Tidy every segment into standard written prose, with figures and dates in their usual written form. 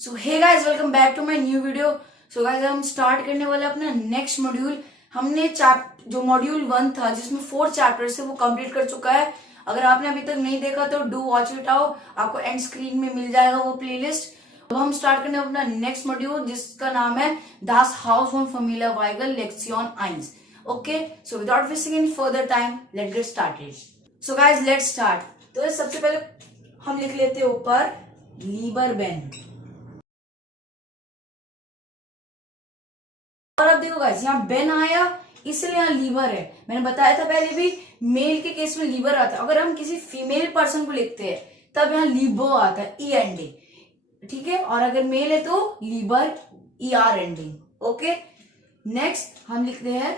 So hey guys, welcome back to my new video. So guys, हम start करने वाले अपना नेक्स्ट मॉड्यूल। हमने जो मॉड्यूल 1 था जिसमें 4 चैप्टर्स है वो कंप्लीट कर चुका है। अगर आपने अभी तक नहीं देखा तो डू वॉच इट आउट, आपको एंड स्क्रीन में मिल जाएगा वो प्लेलिस्ट। अब हम स्टार्ट करने अपना नेक्स्ट मॉड्यूल जिसका नाम है Das Haus von Familie Weigel Lektion 1। Okay, so without wasting any further time let's get started. So guys, let's start. तो सबसे पहले हम लिख लेते हैं ऊपर लीबरबैन। और अब देखो गाइस, यहाँ बेन आया इसलिए यहाँ लीवर है। मैंने बताया था पहले भी, मेल के केस में लीवर आता है। अगर हम किसी फीमेल पर्सन को लिखते हैं तब यहाँ लीबो आता है, ई एंडिंग, ठीक है। और अगर मेल है तो लीवर, E R ending. Okay, next हम लिखते हैं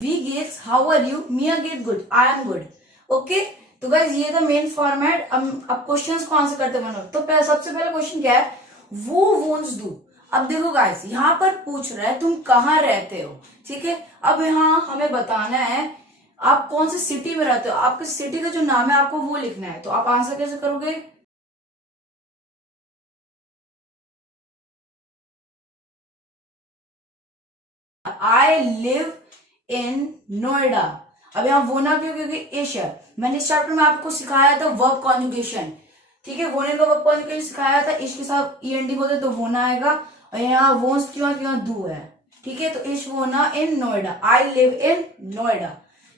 वी गेट्स, हाउ आर यू, मिया गेट गुड, आई एम गुड। ओके, तो गाइज ये था मेन फॉर्मेट। अब क्वेश्चंस को आंसर करते बनो। तो सबसे पहला क्वेश्चन क्या है, वो वोंट्स डू। अब देखो गाइज, यहाँ पर पूछ रहा है तुम कहाँ रहते हो, ठीक है। अब यहाँ हमें बताना है आप कौन सी सिटी में रहते हो। आपके सिटी का जो नाम है आपको वो लिखना है। तो आप आंसर कैसे करोगे, आई लिव इन नोएडा। अब यहाँ वो ना क्यों, क्योंकि इश है। मैंने इस चैप्टर में आपको सिखाया था वर्ब कॉन्जुगेशन, ठीक है। वोने का वर्ब कॉन्जुगेशन सिखाया था, इश के साथ ई एंडिंग होता है तो वोना आएगा। और यहाँ वोन्स क्यों, यहाँ दू है, ठीक है। तो इश वोना इन Noida, I live in Noida.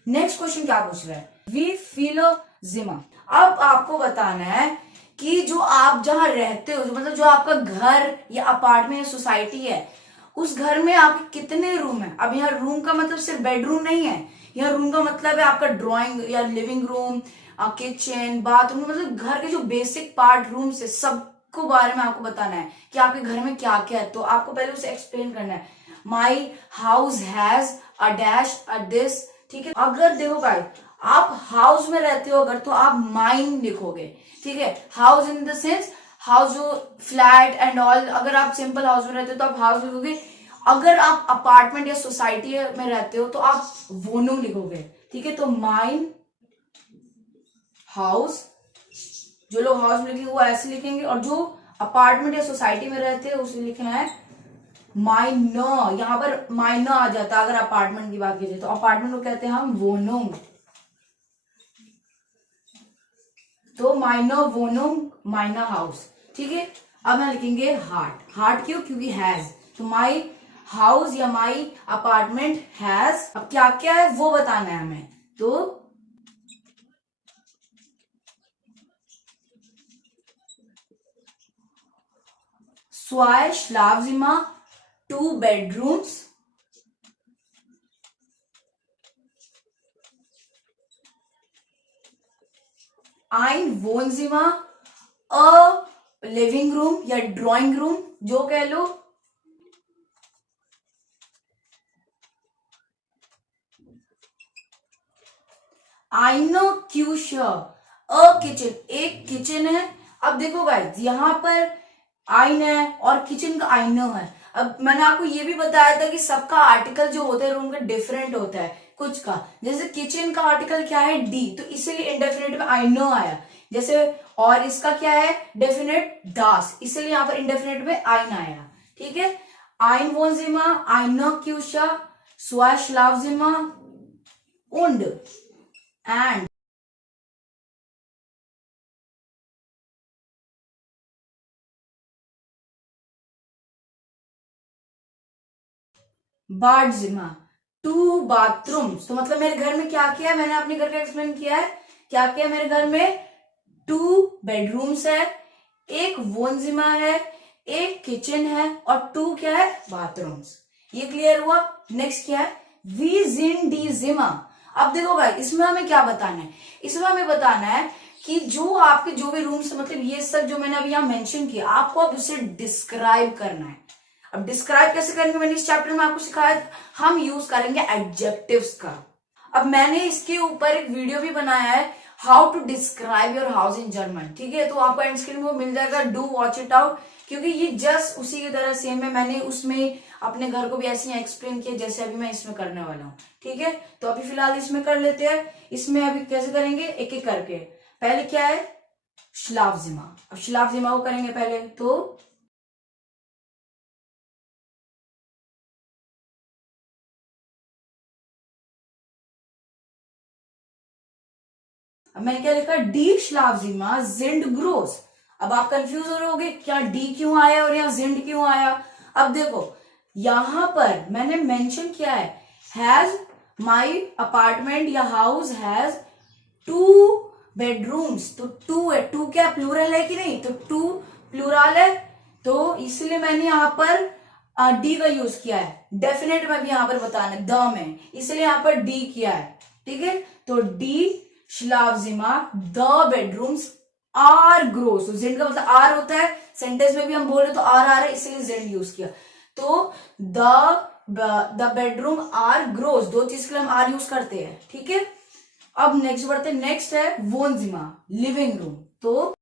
Next question क्या पूछ रहा है, वी फील जिमा। अब आपको बताना है कि जो आप जहां रहते हो, मतलब जो आपका घर या अपार्टमेंट या सोसाइटी है, उस घर में आपके कितने रूम है। अब यहाँ रूम का मतलब सिर्फ बेडरूम नहीं है, यहाँ रूम का मतलब है आपका ड्राइंग या लिविंग रूम, किचन, बाथरूम, मतलब घर के जो बेसिक पार्ट रूम से सबको बारे में आपको बताना है कि आपके घर में क्या क्या है। तो आपको पहले उसे एक्सप्लेन करना है। My house has a dash a this, ठीक है। अगर देखो भाई, आप हाउस में रहते हो अगर, तो आप माइन लिखोगे, ठीक है। House in the sense house जो फ्लैट एंड ऑल। अगर आप सिंपल हाउस में रहते हो तो आप हाउस लिखोगे। अगर आप अपार्टमेंट या सोसाइटी में रहते हो तो आप वोनूम लिखोगे, ठीक है। तो माइन हाउस, जो लोग हाउस में लिखेंगे वो ऐसे लिखेंगे, और जो अपार्टमेंट या सोसाइटी में रहते हैं उसे लिखना है माइन। यहाँ पर माइन आ जाता है अगर अपार्टमेंट की बात की जाए तो। अपार्टमेंट को कहते हैं हम वोनूम। तो माइनो वोनूम, माइना हाउस, ठीक है। अब हम लिखेंगे हार्ट। हार्ट क्यों, क्योंकि हैज। तो माई हाउस या माई अपार्टमेंट हैज, अब क्या क्या है वो बताना है हमें। तो zwei Schlafzimmer, 2 bedrooms, ein Wohnzimmer, a living room या ड्राइंग रूम जो कह लो, आइनो क्यूश, अ किचन, एक किचन है। अब देखो गाइस, यहाँ पर आइन है और किचन का आइनो है। अब मैंने आपको ये भी बताया था कि सबका आर्टिकल जो होता है रूम का डिफरेंट होता है कुछ का। जैसे किचन का आर्टिकल क्या है, डी, तो इसीलिए इंडेफिनिट में आइनो आया। जैसे और इसका क्या है डेफिनेट, दास, इसलिए यहाँ पर इंडेफिनिट में आइन आया, ठीक है। आइन वोनजिमा, आइनो क्यूशा, स्वा श्लावजिमा und and बार्जिमा, 2 बाथरूम्स। तो मतलब मेरे घर में क्या क्या है, मैंने अपने घर का एक्सप्लेन किया है। क्या क्या है मेरे घर में, 2 बेडरूम्स है, एक वोनजिमा है, एक किचन है, और 2 क्या है, बाथरूम्स। ये क्लियर हुआ। नेक्स्ट क्या है, वी जिन डी जिमा। अब देखो भाई, इसमें हमें क्या बताना है, इसमें हमें बताना है कि जो आपके जो भी रूम्स, मतलब ये सब जो मैंने अभी यहाँ मेंशन किया, आपको अब उसे डिस्क्राइब करना है। अब डिस्क्राइब कैसे करेंगे, मैंने इस चैप्टर में आपको सिखाया, हम यूज करेंगे एडजेक्टिव्स का। अब मैंने इसके ऊपर एक वीडियो भी बनाया है, how to describe your house in German, ठीक है। तो आपको एंड स्क्रीन में मिल जाएगा, डू वॉच इट आउट, क्योंकि ये जस्ट उसी की तरह सेम है, मैंने उसमें अपने घर को भी ऐसे ही एक्सप्लेन किया जैसे अभी मैं इसमें करने वाला हूँ। ठीक है, तो अभी फिलहाल इसमें कर लेते हैं। इसमें अभी कैसे करेंगे, एक एक करके। पहले क्या है, श्लावजिमा। अब श्लावजिमा को करेंगे पहले। तो अब मैंने क्या लिखा, डी श्लावजिमा जिंड ग्रोस। अब आप कंफ्यूज हो रहे होगे क्या डी क्यों आया और यहाँ जिंड क्यों आया। अब देखो यहां पर मैंने मेंशन किया हैज माई अपार्टमेंट या हाउस हैज 2 बेडरूम्स। तो 2 है, 2 क्या प्लूरल है कि नहीं, तो 2 प्लूरल है, तो इसलिए मैंने यहाँ पर डी का यूज किया है। डेफिनेट में भी यहाँ पर बताना द में, इसलिए यहाँ पर डी किया है। ठीक है, तो डी श्लावजिमा द बेडरूम्स आर ग्रोस। तो जेड का मतलब आर होता है, सेंटेंस में भी हम बोले तो आर आ रहा है, इसलिए जेड यूज किया। तो द बेडरूम आर ग्रोस, दो चीज के लिए हम आर यूज करते हैं। ठीक है, अब नेक्स्ट बढ़ते हैं। नेक्स्ट है वोनजिमा लिविंग रूम। तो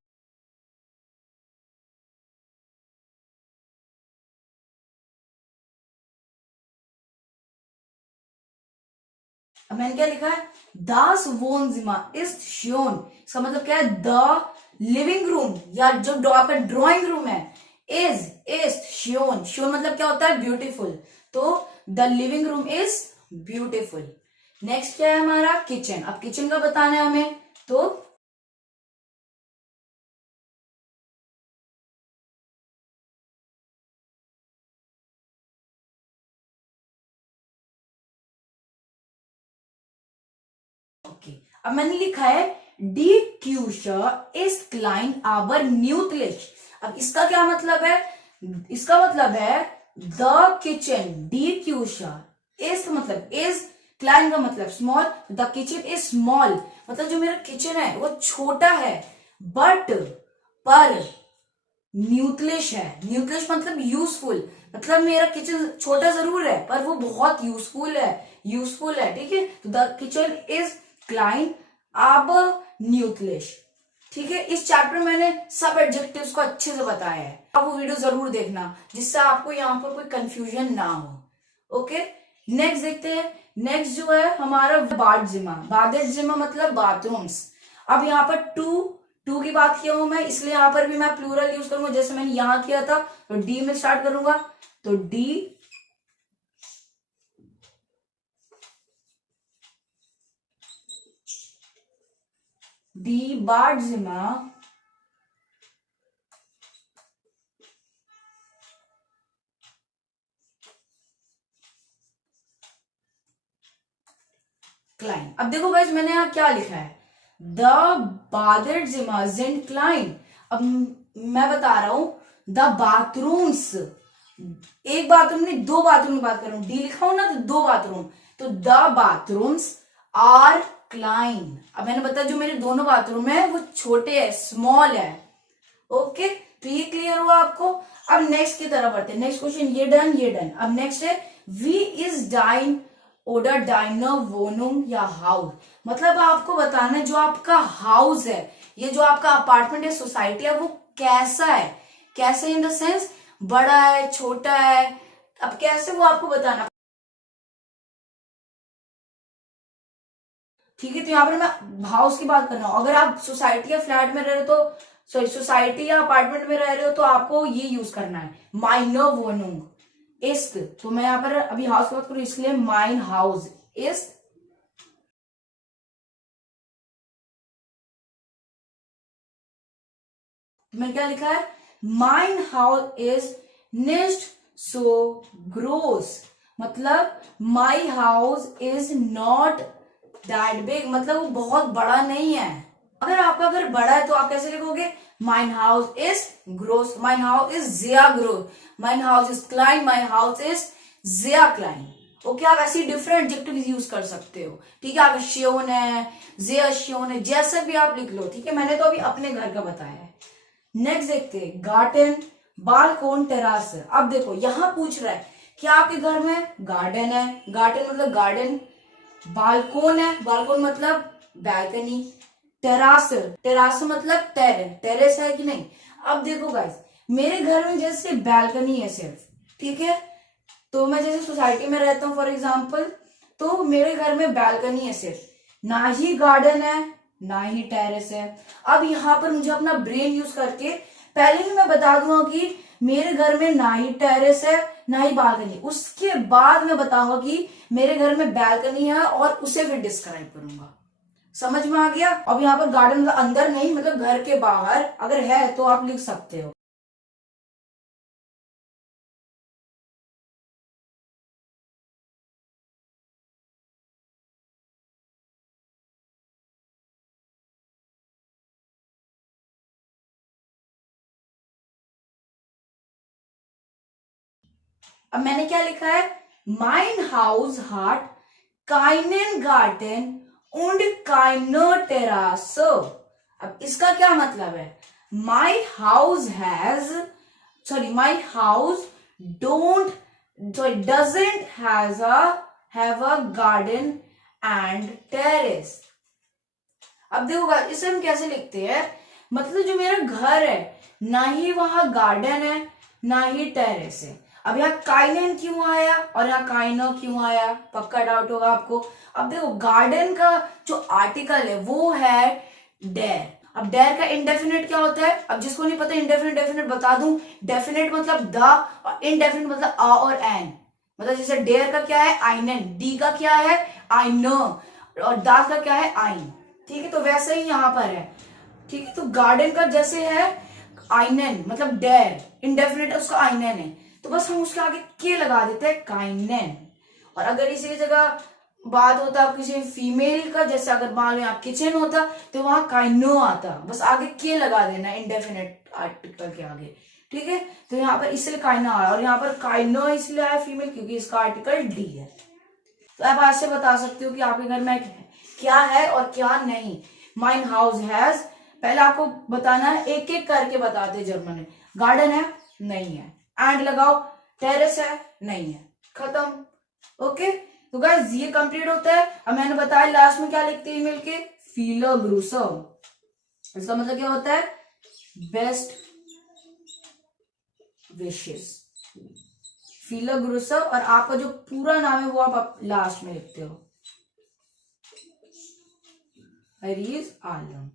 अब मैंने क्या लिखा है, दास वोनजिमा इज श्योन। इसका मतलब क्या है, द लिविंग रूम या जो आपका ड्राइंग रूम है इज श्योन। श्योन मतलब क्या होता है, ब्यूटीफुल। तो the living room is beautiful. Next क्या है हमारा, किचन। अब किचन का बताना है हमें। तो ओके, अब मैंने लिखा है डी क्यूशर इज क्लाइन आवर न्यूट्लिश। अब इसका क्या मतलब है, इसका मतलब है द किचन डी क्यूशर इज मतलब इज, क्लाइन का मतलब small, the kitchen is small मतलब जो मेरा किचन है वो छोटा है, बट पर न्यूट्लिश है। न्यूट्लिश मतलब यूजफुल, मतलब मेरा किचन छोटा जरूर है पर वो बहुत यूजफुल है, यूजफुल है। ठीक है, तो द किचन इज क्लाइन अब न्यूट्लिश। ठीक है, इस चैप्टर में मैंने सब एडजेक्टिव्स को अच्छे से बताया है, आप वो वीडियो जरूर देखना जिससे आपको यहाँ पर कोई कंफ्यूजन ना हो। ओके, नेक्स्ट देखते हैं। नेक्स्ट जो है हमारा बाथजिमा। बाथजिमा मतलब बाथरूम्स। अब यहाँ पर टू की बात किया हूं मैं, इसलिए यहां पर भी मैं प्लूरल यूज करूंगा जैसे मैंने यहां किया था। तो डी में स्टार्ट करूंगा। तो डी बाथजिमा क्लाइन। अब देखो गाइस मैंने यहाँ क्या लिखा है, द बाथजिमा जिंड क्लाइन। अब मैं बता रहा हूं द बाथरूम्स, एक बाथरूम नहीं दो बाथरूम की बात कर रहा हूं, डी लिखा हूं ना तो दो बाथरूम, तो द बाथरूम्स आर क्लाइन। अब मैंने बताया जो मेरे दोनों बाथरूम है वो छोटे है, स्मॉल है। ओके, तो ये क्लियर हुआ आपको। अब नेक्स्ट की तरफ बढ़ते हैं। नेक्स्ट क्वेश्चन, ये डन ये डन। अब नेक्स्ट है वी इज डाइन ओडर डाइनर वोनुम या हाउस। मतलब आपको बताना है जो आपका हाउस है, ये जो आपका अपार्टमेंट है, सोसाइटी है, वो कैसा है। कैसे इन द सेंस बड़ा है, छोटा है, अब कैसे वो आपको बताना। ठीक है, तो यहाँ पर मैं हाउस की बात कर रहा हूं। अगर आप सोसाइटी या फ्लैट में रह रहे हो तो, सॉरी सोसाइटी या अपार्टमेंट में रह रहे हो तो आपको ये यूज करना है, माइनर वोनुम इस्ट। तो मैं यहाँ पर अभी हाउस की बात करूं इसलिए माइन हाउस इस्ट। मैंने क्या लिखा है, माइन हाउस इज निस्ट सो ग्रोस। मतलब my house is not that big, मतलब वो बहुत बड़ा नहीं है। अगर आपका घर बड़ा है तो आप कैसे लिखोगे, माइन हाउस इज ग्रोस, माइन हाउस इज जिया ग्रोस, माइन हाउस इज क्लाइन, माइन हाउस इज जिया क्लाइन। ओके, आप ऐसी डिफरेंट एडजेक्टिव यूज कर सकते हो। ठीक है, अगर श्योन है, जिया श्योन है, जैसे भी आप लिख लो। ठीक है, मैंने तो अभी अपने घर का बताया है। नेक्स्ट देखते हैं, गार्डन बालकोन टेरास। अब देखो यहां पूछ रहा है कि आपके घर में गार्डन है, गार्डन मतलब गार्डन, बालकोन है, बालकोन मतलब बैल्कनी, टेरास, टेरास मतलब टेरेस है कि नहीं। अब देखो गाइस मेरे घर में जैसे बैल्कनी है सिर्फ, ठीक है, तो मैं जैसे सोसाइटी में रहता हूँ फॉर एग्जाम्पल, तो मेरे घर में बैल्कनी है सिर्फ, ना ही गार्डन है ना ही टेरेस है। अब यहाँ पर मुझे अपना ब्रेन यूज करके पहले ही मैं बता दूंगा कि मेरे घर में ना ही टेरेस है ना ही बालकनी, उसके बाद मैं बताऊंगा कि मेरे घर में बैल्कनी है और उसे फिर डिस्क्राइब करूंगा। समझ में आ गया? अब यहाँ पर गार्डन मतलब अंदर नहीं, मतलब घर के बाहर अगर है तो आप लिख सकते हो। अब मैंने क्या लिखा है, माइन हाउस हार्ट काइनेन गार्डन und keine Terrasse। अब इसका क्या मतलब है, my house has, sorry my house don't, sorry doesn't have a garden and terrace. अब देखो इसे हम कैसे लिखते हैं, मतलब जो मेरा घर है ना ही वहां गार्डन है ना ही टेरेस है। अब यहाँ काइनेन क्यों आया और यहाँ काइनो क्यों आया, पक्का डाउट होगा आपको। अब देखो गार्डन का जो आर्टिकल है वो है डेयर। अब डेयर का इंडेफिनिट क्या होता है, अब जिसको नहीं पता इंडेफिनिट डेफिनिट बता दूं, डेफिनिट मतलब द और इंडेफिनिट मतलब अ और एन। मतलब जैसे डेयर का क्या है आइनन, डी का क्या है आई नो और दा का क्या है आइन, ठीक है, तो वैसे ही यहाँ पर है, ठीक है। तो गार्डन का जैसे है आइनन मतलब डेयर, इंडेफिनिट उसका आइनन है, तो बस हम उसके आगे के लगा देते हैं काइनन। और अगर इसी जगह बात होता किसी फीमेल का, जैसे अगर मान लो यहाँ किचन होता तो वहां काइनो आता, बस आगे के लगा देना इंडेफिनिट आर्टिकल के आगे, ठीक है। तो यहाँ पर इसलिए काइनो आया और यहाँ पर काइनो इसलिए आया फीमेल क्योंकि इसका आर्टिकल डी है। तो आप आज से बता सकते हो कि आपके घर में क्या है और क्या नहीं। माइन हाउस हैज, पहले आपको बताना है, एक एक करके बताते जर्मन में। गार्डन है नहीं है, एंड लगाओ, टेरेस है नहीं है, खत्म। ओके, तो गाइस ये कंप्लीट होता है। अब मैंने बताया लास्ट में क्या लिखते हैं ईमेल के, फीलो ग्रूसो, इसका मतलब क्या होता है, बेस्ट विशेस, फीलो ग्रूसो। और आपका जो पूरा नाम है वो आप लास्ट में लिखते हो, हरीज आलम।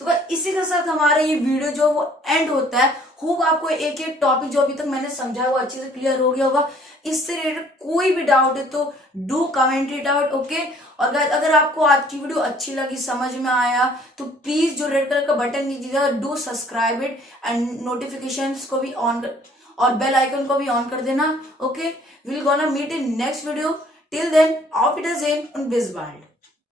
तो इसी के साथ हमारा ये वीडियो जो वो एंड होता है। होप आपको एक एक टॉपिक जो अभी तक मैंने समझाया वो अच्छे से क्लियर हो गया होगा। इससे रिलेटेड कोई भी डाउट है तो do comment it out, okay. और अगर आपको आज की वीडियो अच्छी लगी, समझ में आया, तो प्लीज जो रेड कलर का बटन दीजिएगा, do subscribe it and notifications को भी ऑन कर और बेल आइकन को भी ऑन कर देना, okay. Will gonna meet in next video, till then auf Wiedersehen und bis bald।